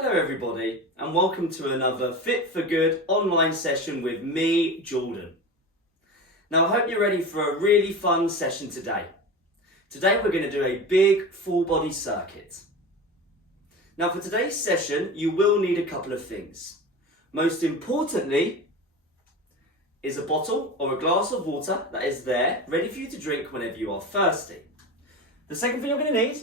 Hello everybody and welcome to another Fit for Good online session with me, Jordan. Now I hope you're ready for a really fun session today. Today we're going to do a big full body circuit. Now for today's session you will need a couple of things. Most importantly is a bottle or a glass of water that is there ready for you to drink whenever you are thirsty. The second thing you're going to need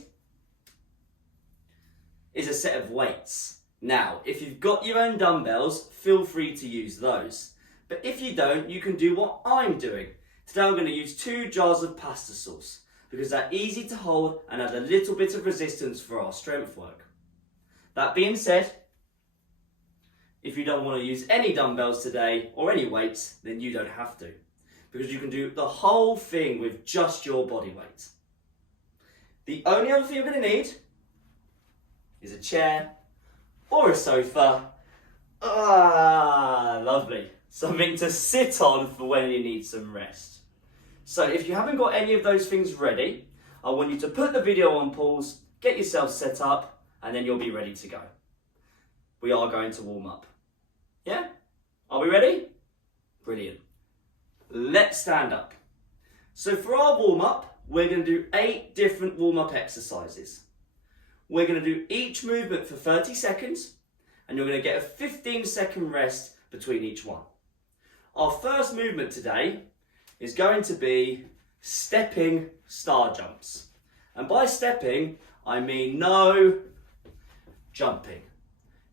is a set of weights. Now, if you've got your own dumbbells, feel free to use those. But if you don't, you can do what I'm doing. Today I'm going to use 2 jars of pasta sauce because they're easy to hold and add a little bit of resistance for our strength work. That being said, if you don't want to use any dumbbells today or any weights, then you don't have to, because you can do the whole thing with just your body weight. The only other thing you're going to need is a chair or a sofa. Lovely. Something to sit on for when you need some rest. So if you haven't got any of those things ready, I want you to put the video on pause, get yourself set up, and then you'll be ready to go. We are going to warm up. Yeah? Are we ready? Brilliant. Let's stand up. So for our warm up, we're going to do 8 different warm up exercises. We're going to do each movement for 30 seconds and you're going to get a 15-second rest between each one. Our first movement today is going to be stepping star jumps. And by stepping, I mean no jumping,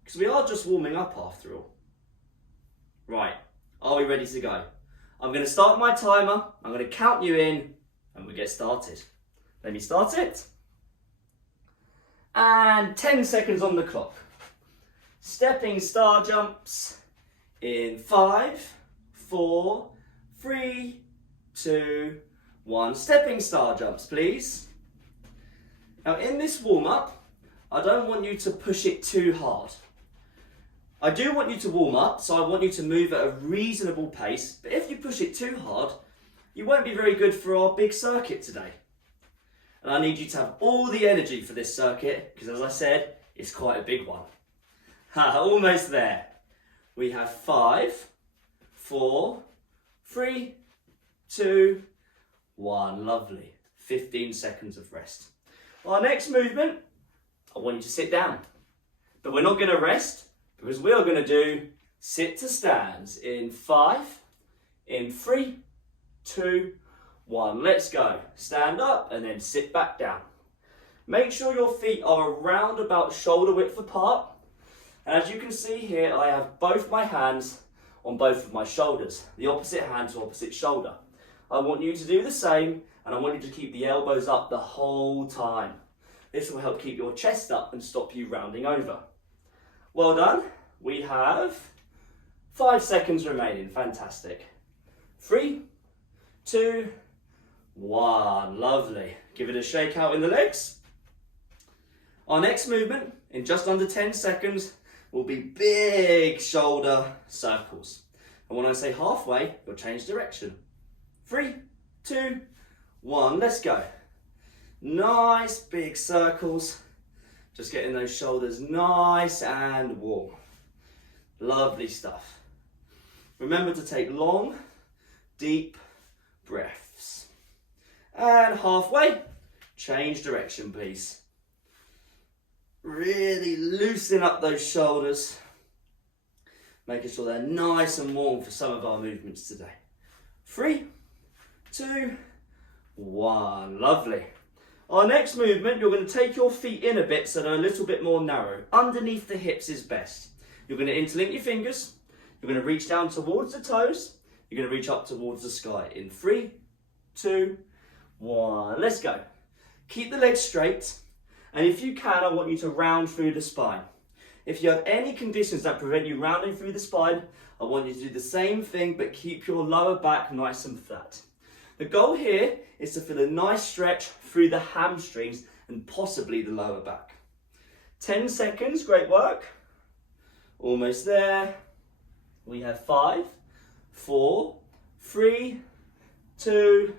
because we are just warming up after all. Right, are we ready to go? I'm going to start my timer, I'm going to count you in and we'll get started. Let me start it. And 10 seconds on the clock. Stepping star jumps in 5, 4, 3, 2, 1. Stepping star jumps, please. Now in this warm up, I don't want you to push it too hard. I do want you to warm up, so I want you to move at a reasonable pace, but if you push it too hard, you won't be very good for our big circuit today. And I need you to have all the energy for this circuit, because as I said, it's quite a big one. Almost there. We have 5, 4, 3, 2, 1. Lovely. 15 seconds of rest. Our next movement, I want you to sit down. But we're not going to rest, because we are going to do sit to stands in 5, in 3, 2, 1. Let's go. Stand up and then sit back down. Make sure your feet are around about shoulder width apart. And as you can see here, I have both my hands on both of my shoulders, the opposite hand to opposite shoulder. I want you to do the same, and I want you to keep the elbows up the whole time. This will help keep your chest up and stop you rounding over. Well done. We have 5 seconds remaining. Fantastic. 3, 2, 1. Lovely. Give it a shake out in the legs. Our next movement, in just under 10 seconds, will be big shoulder circles. And when I say halfway, you'll change direction. 3, 2, 1. Let's go. Nice big circles. Just getting those shoulders nice and warm. Lovely stuff. Remember to take long, deep breaths. And halfway, change direction, please. Really loosen up those shoulders, making sure they're nice and warm for some of our movements today. 3, 2, 1. Lovely. Our next movement, you're going to take your feet in a bit so they're a little bit more narrow. Underneath the hips is best. You're going to interlink your fingers. You're going to reach down towards the toes. You're going to reach up towards the sky in 3, 2, 1. Let's go. Keep the legs straight. And if you can, I want you to round through the spine. If you have any conditions that prevent you rounding through the spine, I want you to do the same thing, but keep your lower back nice and flat. The goal here is to feel a nice stretch through the hamstrings and possibly the lower back. 10 seconds, great work. Almost there. We have 5, 4, 3, 2,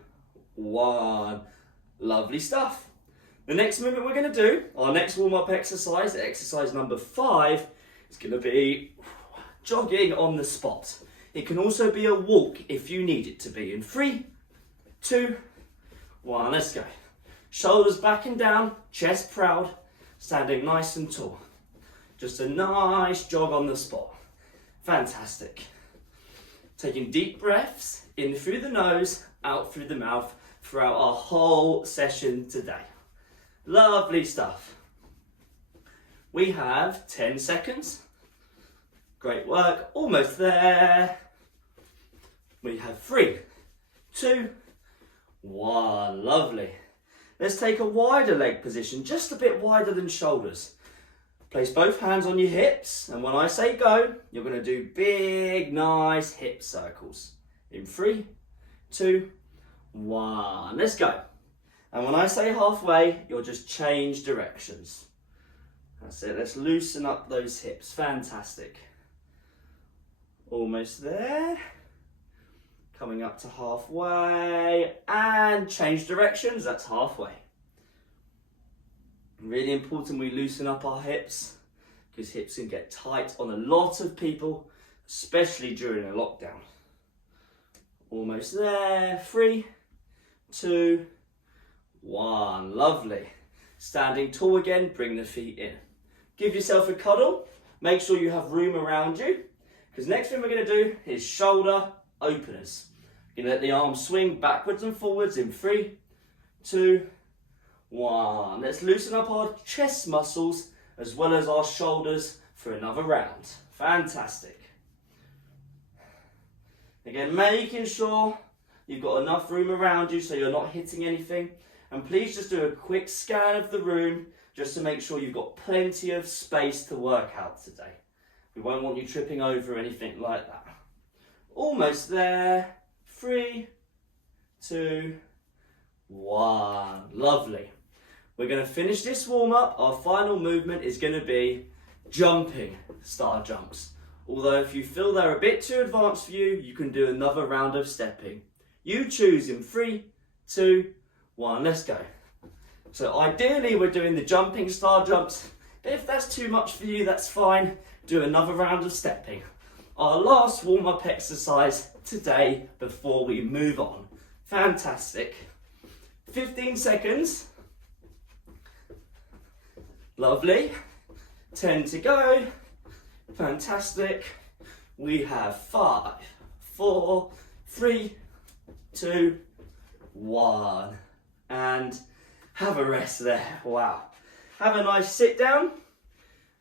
1. Lovely stuff. The next movement we're going to do, our next warm-up exercise, exercise number 5, is going to be jogging on the spot. It can also be a walk if you need it to be. In 3, 2, 1, let's go. Shoulders back and down, chest proud, standing nice and tall. Just a nice jog on the spot. Fantastic. Taking deep breaths, in through the nose, out through the mouth, throughout our whole session today. Lovely stuff. We have 10 seconds. Great work, almost there. We have 3, 2, 1, lovely. Let's take a wider leg position, just a bit wider than shoulders. Place both hands on your hips, and when I say go, you're going to do big, nice hip circles. In 3, 2, 1, let's go. And when I say halfway, you'll just change directions. That's it, let's loosen up those hips, fantastic. Almost there. Coming up to halfway, and change directions, that's halfway. Really important we loosen up our hips, because hips can get tight on a lot of people, especially during a lockdown. Almost there, 3, 2, 1, lovely. Standing tall again, bring the feet in. Give yourself a cuddle, make sure you have room around you, because next thing we're going to do is shoulder openers. You're going to let the arms swing backwards and forwards in 3, 2, 1. Let's loosen up our chest muscles as well as our shoulders for another round. Fantastic. Again, making sure you've got enough room around you so you're not hitting anything. And please just do a quick scan of the room just to make sure you've got plenty of space to work out today. We won't want you tripping over anything like that. Almost there. 3, 2, 1. Lovely. We're going to finish this warm-up. Our final movement is going to be jumping star jumps. Although if you feel they're a bit too advanced for you, you can do another round of stepping. You choose in 3, 2, 1. Let's go. So ideally we're doing the jumping star jumps. But if that's too much for you, that's fine. Do another round of stepping. Our last warm-up exercise today before we move on. Fantastic. 15 seconds. Lovely. 10 to go. Fantastic. We have 5, 4, 3, 2, 1. And have a rest there. Wow. Have a nice sit down.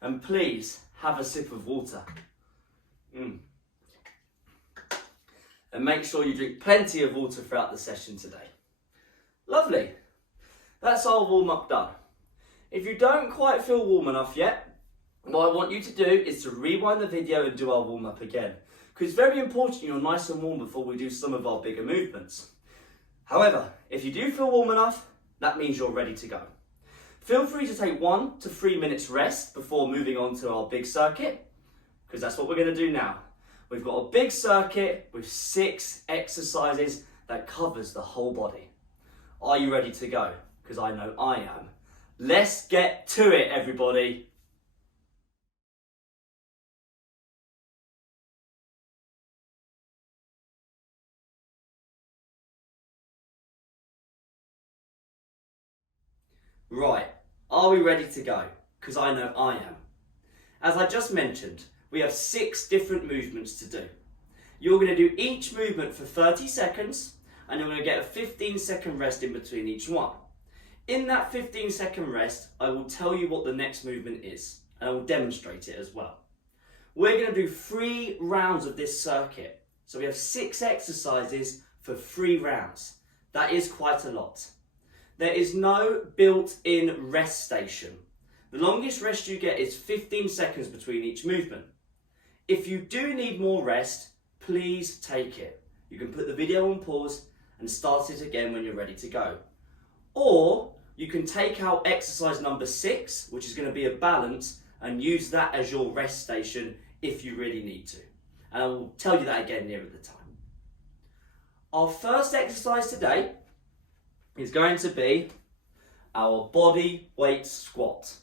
And please have a sip of water. And make sure you drink plenty of water throughout the session today. Lovely. That's our warm-up done. If you don't quite feel warm enough yet, what I want you to do is to rewind the video and do our warm-up again. Because it's very important you're nice and warm before we do some of our bigger movements. However, if you do feel warm enough, that means you're ready to go. Feel free to take 1 to 3 minutes rest before moving on to our big circuit, because that's what we're going to do now. We've got a big circuit with 6 exercises that covers the whole body. Are you ready to go? Because I know I am. Let's get to it, everybody. Right, are we ready to go? Because I know I am. As I just mentioned, we have 6 different movements to do. You're going to do each movement for 30 seconds and you're going to get a 15-second rest in between each one. In that 15-second rest, I will tell you what the next movement is and I will demonstrate it as well. We're going to do 3 rounds of this circuit. So we have 6 exercises for 3 rounds. That is quite a lot. There is no built-in rest station. The longest rest you get is 15 seconds between each movement. If you do need more rest, please take it. You can put the video on pause and start it again when you're ready to go. Or you can take out exercise number 6, which is going to be a balance, and use that as your rest station if you really need to. And I will tell you that again nearer the time. Our first exercise today is going to be our body weight squat.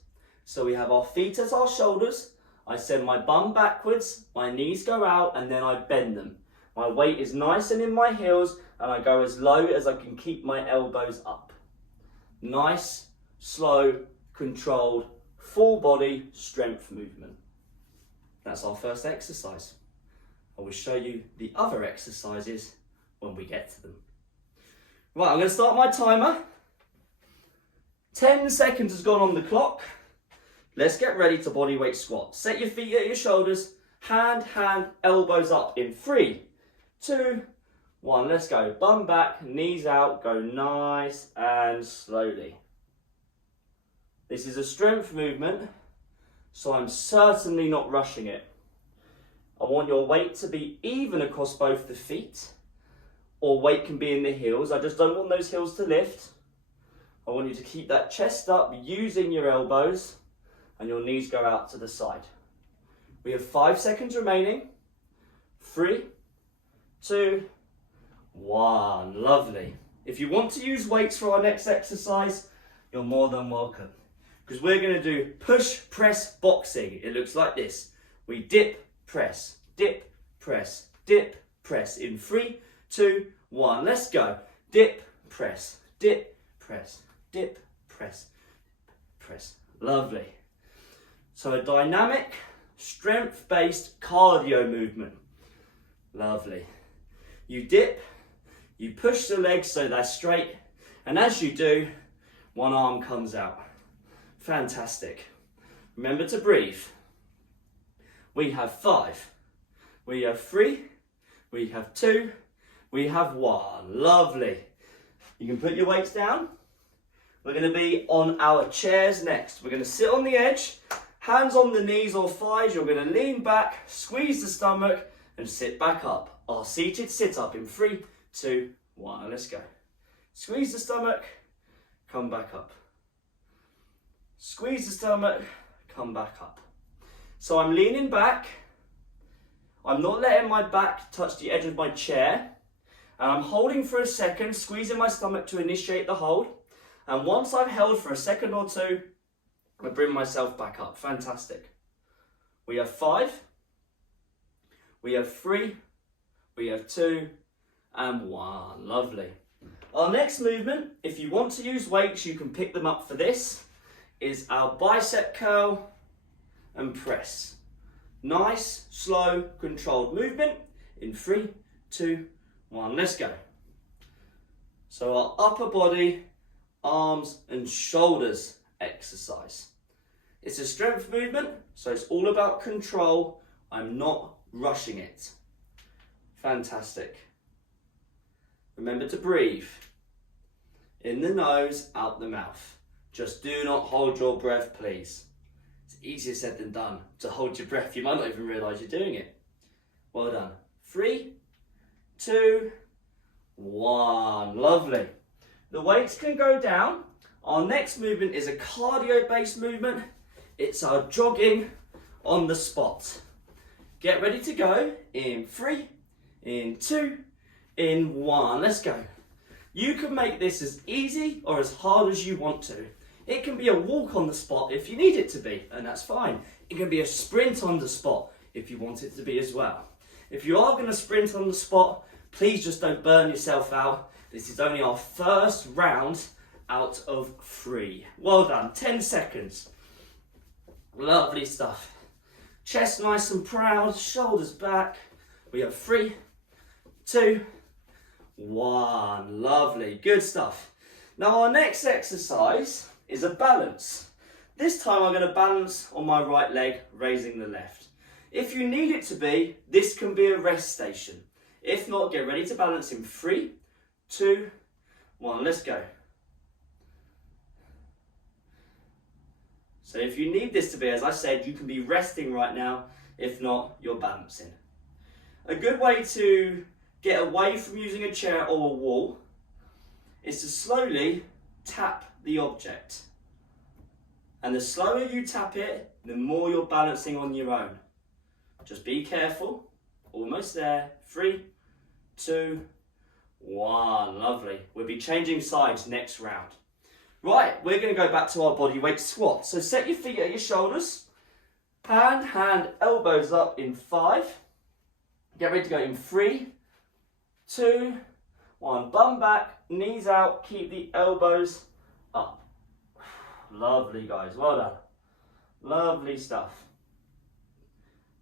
So we have our feet as our shoulders. I send my bum backwards, my knees go out, and then I bend them. My weight is nice and in my heels, and I go as low as I can keep my elbows up. Nice, slow, controlled, full body strength movement. That's our first exercise. I will show you the other exercises when we get to them. Right, I'm going to start my timer. 10 seconds has gone on the clock. Let's get ready to body weight squat. Set your feet at your shoulders, hand, elbows up in 3, 2, 1. Let's go. Bum back, knees out, go nice and slowly. This is a strength movement, so I'm certainly not rushing it. I want your weight to be even across both the feet, or weight can be in the heels. I just don't want those heels to lift. I want you to keep that chest up using your elbows, and your knees go out to the side. We have 5 seconds remaining. 3, 2, 1. Lovely. If you want to use weights for our next exercise, you're more than welcome. Because we're going to do push, press, boxing. It looks like this. We dip, press, dip, press, dip, press. In 3, 2, 1. Let's go. Dip, press, dip, press, dip, press, press. Lovely. So a dynamic, strength-based cardio movement. Lovely. You dip, you push the legs so they're straight, and as you do, one arm comes out. Fantastic. Remember to breathe. We have 5, we have 3, we have 2, we have 1. Lovely. You can put your weights down. We're going to be on our chairs next. We're going to sit on the edge, hands on the knees or thighs. You're going to lean back, squeeze the stomach, and sit back up. Our seated sit up in 3, 2, 1. Let's go. Squeeze the stomach, come back up. Squeeze the stomach, come back up. So I'm leaning back. I'm not letting my back touch the edge of my chair. And I'm holding for a second, squeezing my stomach to initiate the hold. And once I've held for a second or two, I bring myself back up. Fantastic. We have 5, we have 3, we have 2, and 1. Lovely. Our next movement, if you want to use weights, you can pick them up for this, is our bicep curl and press. Nice, slow, controlled movement in 3, 2, 1. Let's go. So our upper body, arms and shoulders exercise. It's a strength movement, so it's all about control. I'm not rushing it. Fantastic. Remember to breathe. In the nose, out the mouth. Just do not hold your breath, please. It's easier said than done to hold your breath. You might not even realise you're doing it. Well done. 3, 2, 1. Lovely. The weights can go down. Our next movement is a cardio-based movement. It's our jogging on the spot. Get ready to go in 3, in 2, in 1. Let's go. You can make this as easy or as hard as you want to. It can be a walk on the spot if you need it to be, and that's fine. It can be a sprint on the spot if you want it to be as well. If you are going to sprint on the spot, please just don't burn yourself out. This is only our first round out of 3. Well done. 10 seconds. Lovely stuff. Chest nice and proud, shoulders back. We have 3, 2, 1. Lovely. Good stuff. Now our next exercise is a balance. This time I'm going to balance on my right leg, raising the left. If you need it to be, this can be a rest station. If not, get ready to balance in 3, 2, 1. Let's go. So if you need this to be, as I said, you can be resting right now. If not, you're balancing. A good way to get away from using a chair or a wall is to slowly tap the object. And the slower you tap it, the more you're balancing on your own. Just be careful. Almost there. 3, 2, 1. Lovely. We'll be changing sides next round. Right, we're going to go back to our body weight squat. So set your feet at your shoulders. Hand, elbows up in 5. Get ready to go in 3, 2, 1. Bum back, knees out, keep the elbows up. Lovely, guys, well done. Lovely stuff.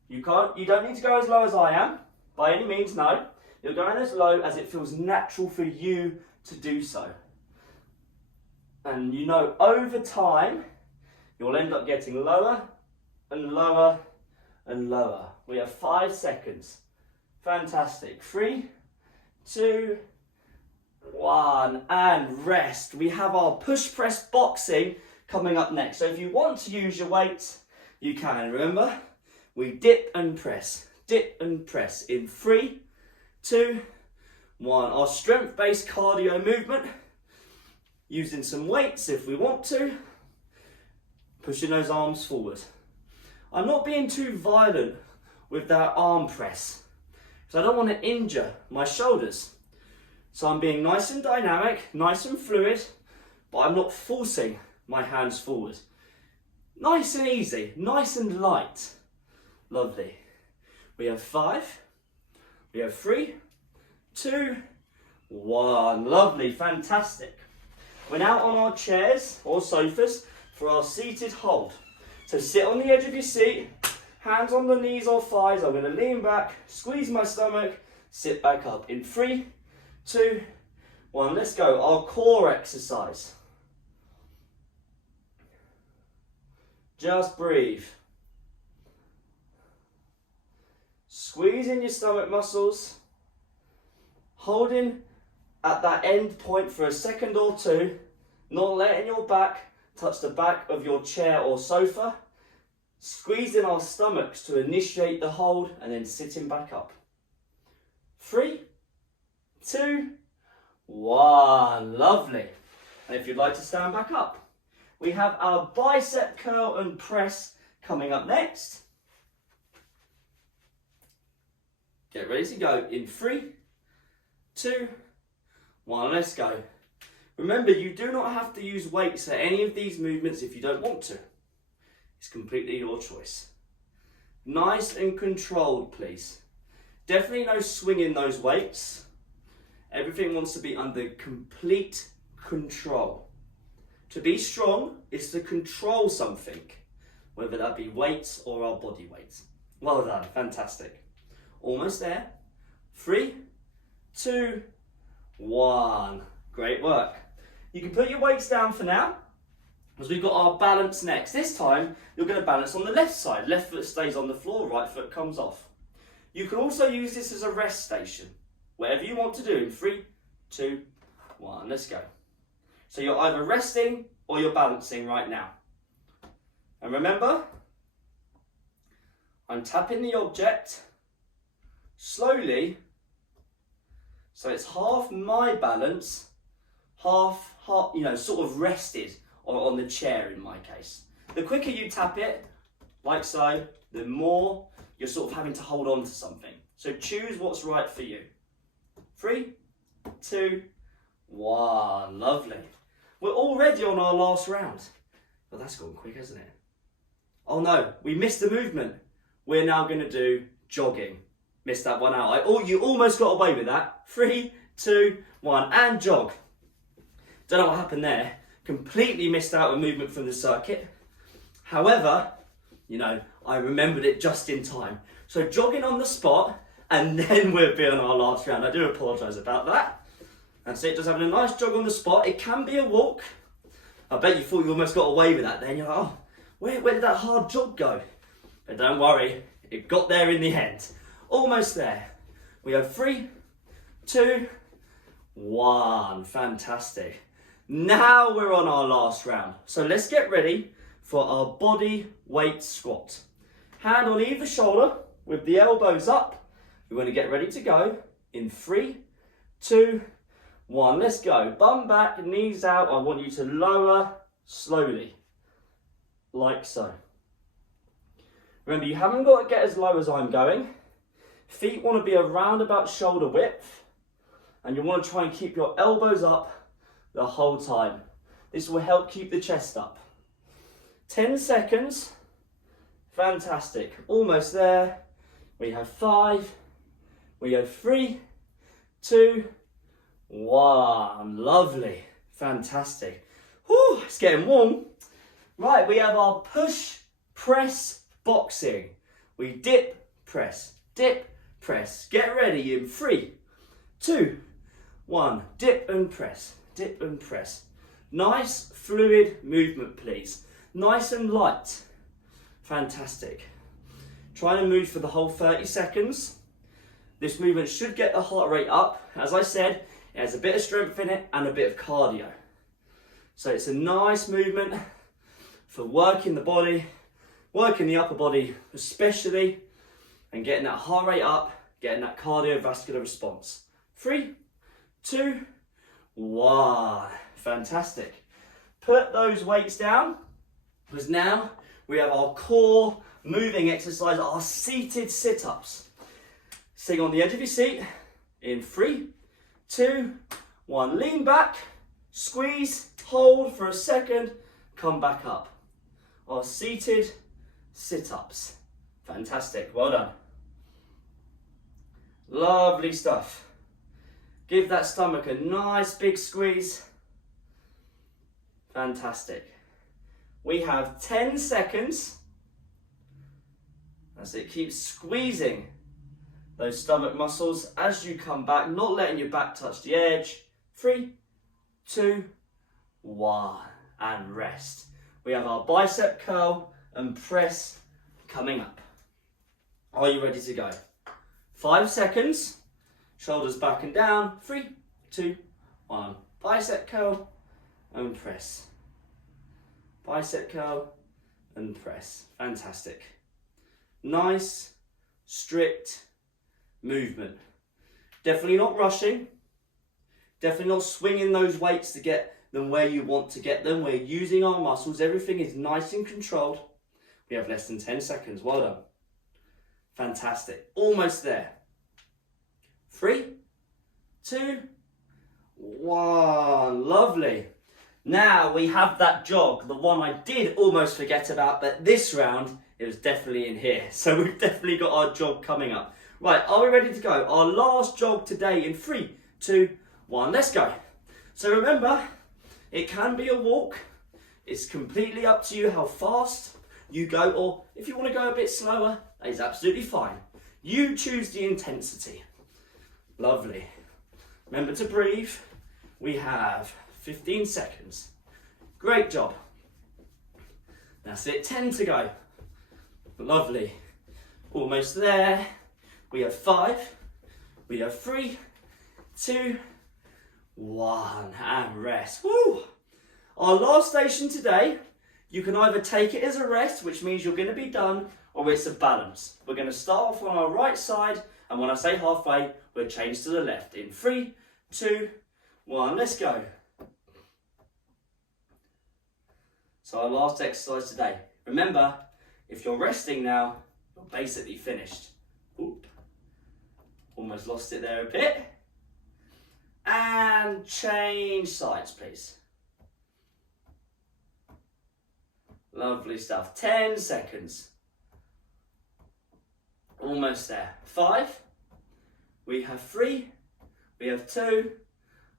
You don't need to go as low as I am, by any means, no. You're going as low as it feels natural for you to do so. And you know, over time, you'll end up getting lower and lower and lower. We have 5 seconds. Fantastic. 3, 2, 1, and rest. We have our push press boxing coming up next. So if you want to use your weights, you can. Remember, we dip and press in 3, 2, 1. Our strength-based cardio movement, using some weights if we want to, pushing those arms forward. I'm not being too violent with that arm press because I don't want to injure my shoulders. So I'm being nice and dynamic, nice and fluid, but I'm not forcing my hands forward. Nice and easy, nice and light. Lovely. We have 5, we have 3, 2, 1. Lovely, fantastic. We're now on our chairs or sofas for our seated hold. So sit on the edge of your seat, hands on the knees or thighs. I'm going to lean back, squeeze my stomach, sit back up in 3, 2, 1. Let's go. Our core exercise. Just breathe. Squeezing your stomach muscles, holding at that end point for a second or two, not letting your back touch the back of your chair or sofa, squeezing our stomachs to initiate the hold and then sitting back up. 3, 2, 1. Lovely. And if you'd like to stand back up, we have our bicep curl and press coming up next. Get ready to go in 3, 2, 1. Let's go. Remember, you do not have to use weights for any of these movements if you don't want to. It's completely your choice. Nice and controlled, please. Definitely no swinging those weights. Everything wants to be under complete control. To be strong is to control something, whether that be weights or our body weight. Well done, fantastic. Almost there. 3, 2, 1. Great work. You can put your weights down for now, because we've got our balance next. This time, you're going to balance on the left side. Left foot stays on the floor, right foot comes off. You can also use this as a rest station. Whatever you want to do in 3, 2, 1. Let's go. So you're either resting or you're balancing right now. And remember, I'm tapping the object slowly, so it's half my balance, half, sort of rested on the chair in my case. The quicker you tap it, like so, the more you're sort of having to hold on to something. So choose what's right for you. 3, 2, 1. Lovely. We're already on our last round. But that's gone quick, hasn't it? Oh no, we missed the movement. We're now going to do jogging. Missed that one out. You almost got away with that. 3, 2, 1, and jog. Don't know what happened there. Completely missed out a movement from the circuit. However, I remembered it just in time. So jogging on the spot, and then we'll be on our last round. I do apologise about that. That's it, just having a nice jog on the spot. It can be a walk. I bet you thought you almost got away with that then. You're like, oh, where did that hard jog go? But don't worry, it got there in the end. Almost there. We have 3, 2, 1. Fantastic. Now we're on our last round. So let's get ready for our body weight squat. Hand on either shoulder with the elbows up. We're going to get ready to go in 3, 2, 1. Let's go. Bum back, knees out. I want you to lower slowly, like so. Remember, you haven't got to get as low as I'm going. Feet want to be around about shoulder width, and you want to try and keep your elbows up the whole time. This will help keep the chest up. 10 seconds. Fantastic. Almost there. We have 5. We go 3, 2, 1. Lovely. Fantastic. Whew, it's getting warm. Right, we have our push, press, boxing. We dip, press, dip, press. Get ready in 3, 2, 1. Dip and press, dip and press. Nice fluid movement, please. Nice and light. Fantastic. Try to move for the whole 30 seconds. This movement should get the heart rate up. As I said, it has a bit of strength in it and a bit of cardio. So it's a nice movement for working the body, working the upper body especially, and getting that heart rate up, getting that cardiovascular response. 3, 2, 1. Fantastic. Put those weights down, because now we have our core moving exercise, our seated sit-ups. Sitting on the edge of your seat in 3, 2, 1. Lean back, squeeze, hold for a second, come back up. Our seated sit-ups. Fantastic, well done. Lovely stuff. Give that stomach a nice big squeeze. Fantastic. We have 10 seconds. As it keeps squeezing those stomach muscles as you come back, not letting your back touch the edge. 3, 2, 1, and rest. We have our bicep curl and press coming up. Are you ready to go? 5 seconds, shoulders back and down. 3, 2, 1. Bicep curl and press. Bicep curl and press. Fantastic. Nice, strict movement. Definitely not rushing. Definitely not swinging those weights to get them where you want to get them. We're using our muscles. Everything is nice and controlled. We have less than 10 seconds. Well done. Fantastic. Almost there. 3, 2, 1. Lovely. Now we have that jog, the one I did almost forget about, but this round it was definitely in here. So we've definitely got our jog coming up. Right, are we ready to go? Our last jog today in 3, 2, 1. Let's go. So remember, it can be a walk. It's completely up to you how fast you go, or if you want to go a bit slower, that is absolutely fine. You choose the intensity. Lovely. Remember to breathe. We have 15 seconds. Great job. That's it, 10 to go. Lovely. Almost there. We have 5. We have 3, 2, 1, and rest. Woo! Our last station today, you can either take it as a rest, which means you're going to be done, or it's a balance. We're going to start off on our right side, and when I say halfway, we'll change to the left. In 3, 2, 1, let's go. So our last exercise today. Remember, if you're resting now, you're basically finished. Oop. Almost lost it there a bit. And change sides, please. Lovely stuff. 10 seconds. Almost there. 5. We have 3. We have 2.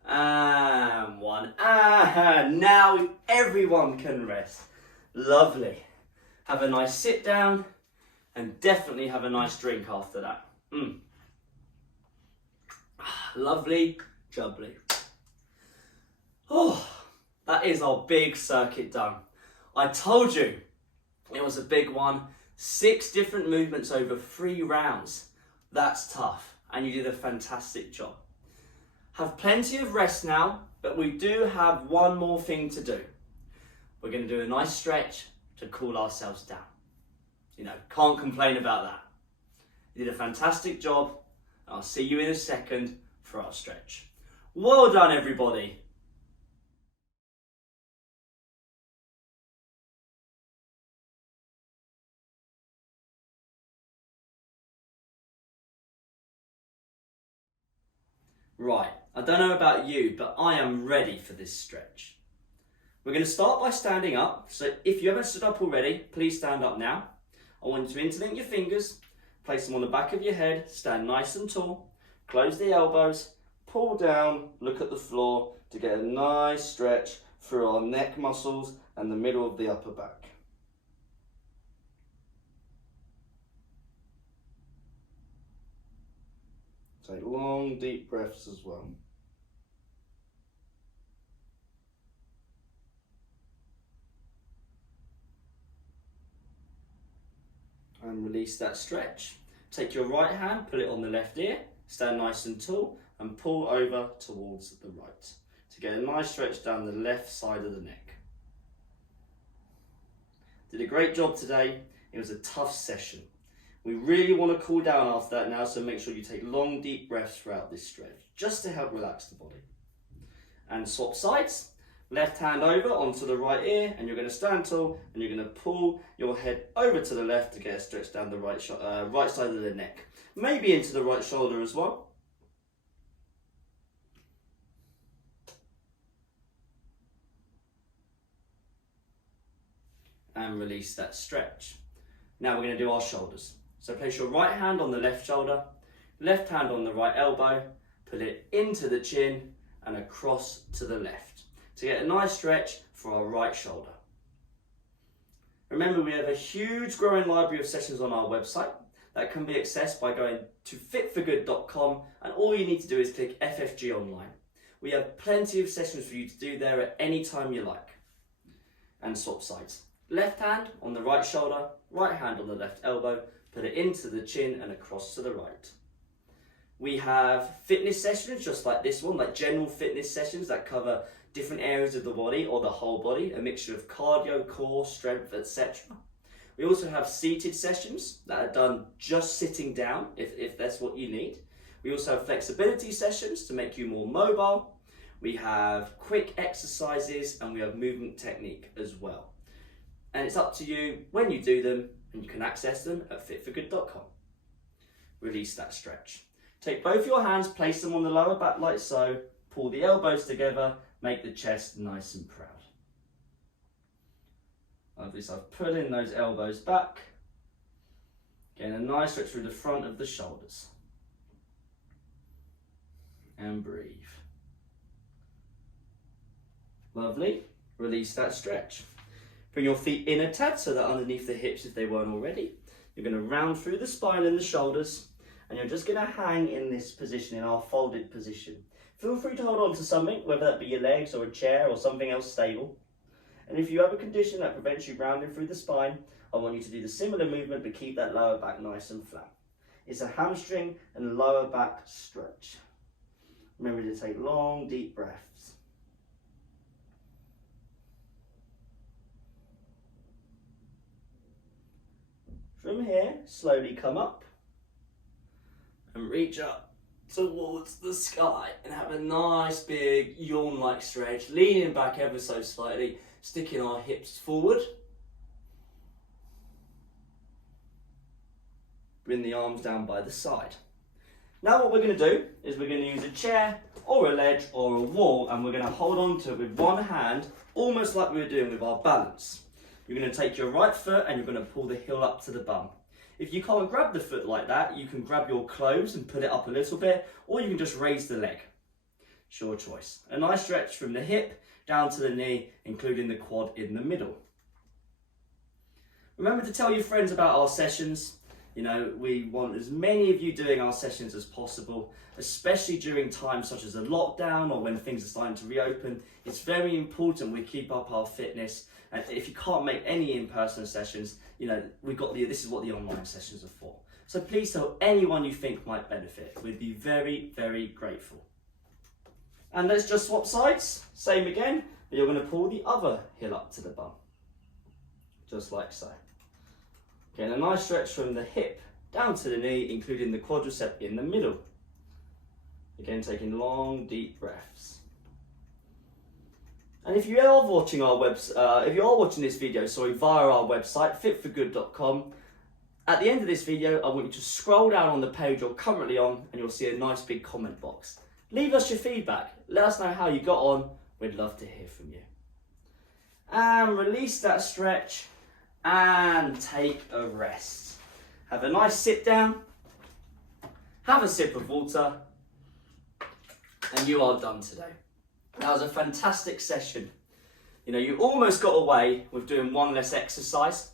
And 1. And now everyone can rest. Lovely. Have a nice sit down and definitely have a nice drink after that. Lovely, jubbly. Oh, that is our big circuit done. I told you it was a big one. 6 different movements over 3 rounds. That's tough, and you did a fantastic job. Have plenty of rest now, but we do have one more thing to do. We're going to do a nice stretch to cool ourselves down. You know, can't complain about that. You did a fantastic job. I'll see you in a second for our stretch. Well done, everybody. Right, I don't know about you, but I am ready for this stretch. We're going to start by standing up. So if you haven't stood up already, please stand up now. I want you to interlink your fingers, place them on the back of your head, stand nice and tall, close the elbows, pull down, look at the floor to get a nice stretch through our neck muscles and the middle of the upper back. Take long, deep breaths as well. And release that stretch. Take your right hand, put it on the left ear, stand nice and tall, and pull over towards the right to get a nice stretch down the left side of the neck. Did a great job today. It was a tough session. We really want to cool down after that now, so make sure you take long, deep breaths throughout this stretch, just to help relax the body. And swap sides. Left hand over onto the right ear, and you're going to stand tall, and you're going to pull your head over to the left to get a stretch down the right side of the neck. Maybe into the right shoulder as well. And release that stretch. Now we're going to do our shoulders. So place your right hand on the left shoulder, left hand on the right elbow, put it into the chin and across to the left to get a nice stretch for our right shoulder. Remember, we have a huge growing library of sessions on our website that can be accessed by going to fitforgood.com, and all you need to do is click FFG online. We have plenty of sessions for you to do there at any time you like. And swap sides. Left hand on the right shoulder, right hand on the left elbow, put it into the chin and across to the right. We have fitness sessions just like this one, like general fitness sessions that cover different areas of the body or the whole body, a mixture of cardio, core, strength, etc. We also have seated sessions that are done just sitting down if that's what you need. We also have flexibility sessions to make you more mobile. We have quick exercises and we have movement technique as well. And it's up to you when you do them, and you can access them at fitforgood.com. Release that stretch. Take both your hands, place them on the lower back like so, pull the elbows together, make the chest nice and proud. Lovely, so I've put in those elbows back, getting a nice stretch through the front of the shoulders. And breathe. Lovely, release that stretch. Bring your feet in a tad so that underneath the hips if they weren't already. You're going to round through the spine and the shoulders, and you're just going to hang in this position, in our folded position. Feel free to hold on to something, whether that be your legs or a chair or something else stable. And if you have a condition that prevents you rounding through the spine, I want you to do the similar movement but keep that lower back nice and flat. It's a hamstring and lower back stretch. Remember to take long, deep breaths. From here, slowly come up and reach up towards the sky and have a nice big yawn-like stretch, leaning back ever so slightly, sticking our hips forward. Bring the arms down by the side. Now what we're going to do is we're going to use a chair or a ledge or a wall, and we're going to hold on to it with one hand, almost like we were doing with our balance. You're going to take your right foot and you're going to pull the heel up to the bum. If you can't grab the foot like that, you can grab your clothes and put it up a little bit, or you can just raise the leg. It's your choice. A nice stretch from the hip down to the knee, including the quad in the middle. Remember to tell your friends about our sessions. You know, we want as many of you doing our sessions as possible, especially during times such as a lockdown or when things are starting to reopen. It's very important we keep up our fitness. And if you can't make any in-person sessions, you know, this is what the online sessions are for. So please tell anyone you think might benefit. We'd be very, very grateful. And let's just swap sides. Same again, but you're going to pull the other heel up to the bum. Just like so. Getting a nice stretch from the hip down to the knee, including the quadricep in the middle. Again, taking long, deep breaths. And if you are watching this video, via our website, fitforgood.com, at the end of this video, I want you to scroll down on the page you're currently on, and you'll see a nice big comment box. Leave us your feedback. Let us know how you got on. We'd love to hear from you. and release that stretch and take a rest. Have a nice sit down, have a sip of water, and you are done today. That was a fantastic session. You know, you almost got away with doing one less exercise,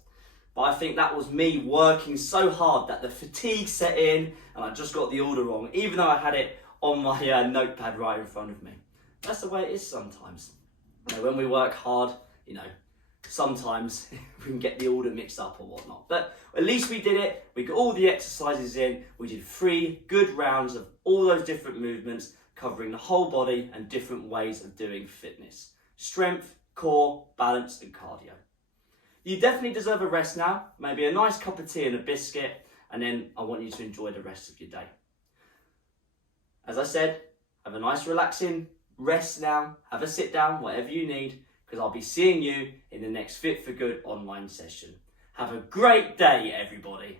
but I think that was me working so hard that the fatigue set in and I just got the order wrong, even though I had it on my notepad right in front of me. That's the way it is sometimes. You know, when we work hard, you know, sometimes we can get the order mixed up or whatnot. But at least we did it. We got all the exercises in. We did 3 good rounds of all those different movements, covering the whole body and different ways of doing fitness. Strength, core, balance and cardio. You definitely deserve a rest now. Maybe a nice cup of tea and a biscuit. And then I want you to enjoy the rest of your day. As I said, have a nice relaxing rest now. Have a sit down, whatever you need, because I'll be seeing you in the next Fit for Good online session. Have a great day, everybody.